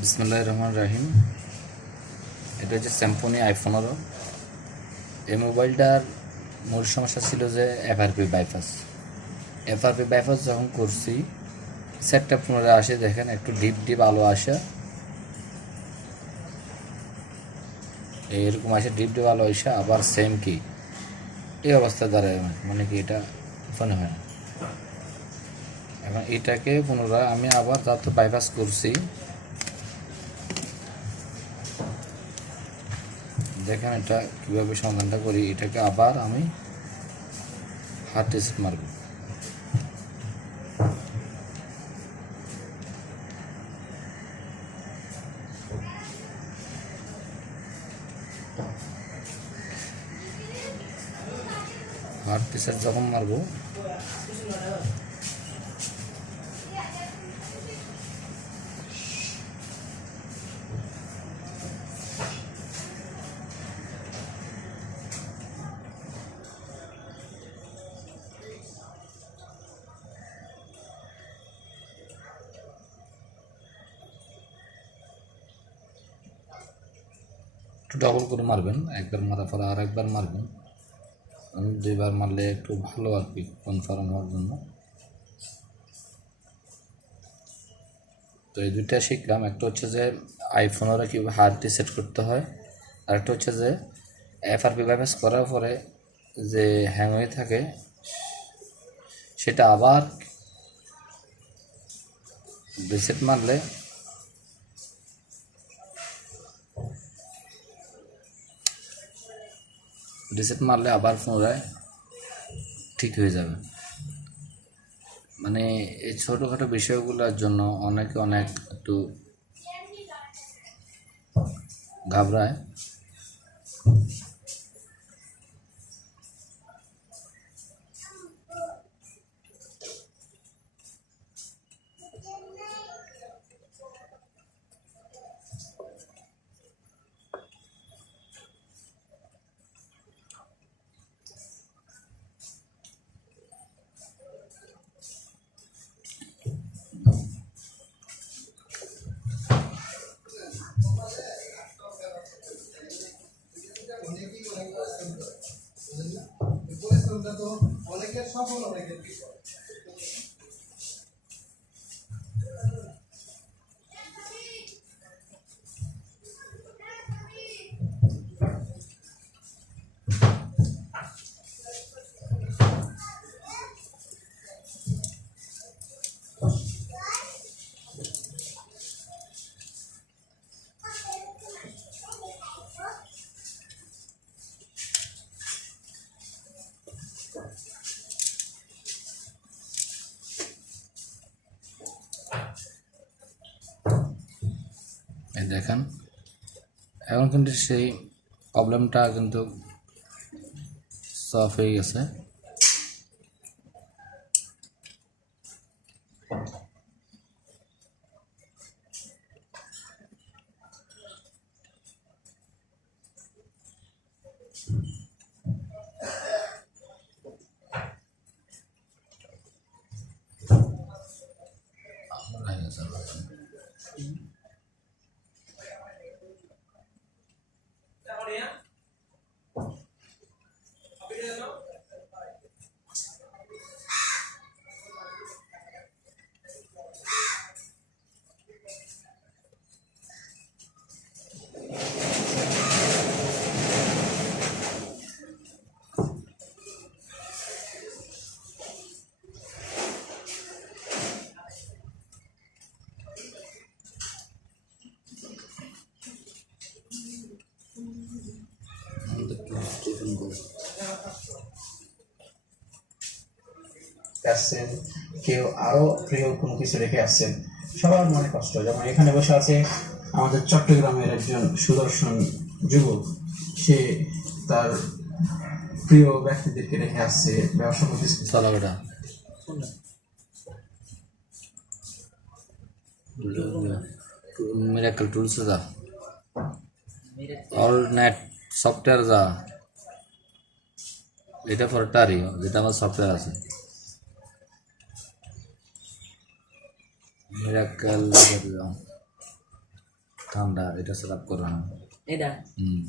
বিসমিল্লাহির রহমানির রহিম। এটা হচ্ছে স্যামসং আই15। এই মোবাইলটার মূল সমস্যা ছিল যে এফআরপি বাইপাস যখন করছি সেটটা পুনরায় আসে, দেখেন একটু ডিপ ডিপ আলো আসে, এরকম আসে ডিপ ডিপ আলো আসে, আবার সেম কি এই অবস্থা দাঁড়ায়, মানে কি এটা ফোনে হয় না। এখন এটাকে পুনরায় আমি আবার যাতে বাইপাস করছি, দেখেন এটা কীভাবে সমাধানটা করি। এটাকে আবার আমি হার্ড রিসেট মারব। হার্ড রিসেট যখন মারব, একটু ডবল করে মারবেন, একবার মারার পরে আর একবার মারবেন, দুইবার মারলে একটু ভালো আর কি কনফার্ম হওয়ার জন্য। তো এই দুইটা শিখলাম, একটা হচ্ছে যে আইফোনেরা কীভাবে হার্ড রিসেট করতে হয়, আর একটা হচ্ছে যে এফআরপি বাইপাস করার পরে যে হ্যাং হয়ে থাকে সেটা আবার রিসেট মারলে আবার পুনরায় ঠিক হয়ে যাবে। মানে এই ছোটোখাটো বিষয়গুলোর জন্য অনেকে অনেক একটু ঘাবড়ায়। অনেকের সফল অনেকের এই দেখেন এখন কিন্তু সেই প্রবলেমটা কিন্তু সলভ হয়ে গেছে। আসছেন, কেউ আরো প্রিয় কোনো কিছু রেখে আসছেন, সবার মনে কষ্ট। যেমন এখানে বসে আছে আমাদের চট্টগ্রামের একজন সুদর্শন যুবক, সে তার প্রিয় ব্যক্তিদেরকে রেখে আসছে ব্যবসা প্রতিষ্ঠান। চলাবেটা मिरेकल टूल्स जा অল নেট সফটওয়্যার যা, এটা ফরটারি যেটা আমার সফটওয়্যার আছে মিরাকল ঠান্ডা এটা সেট আপ করা হয় এটা হুম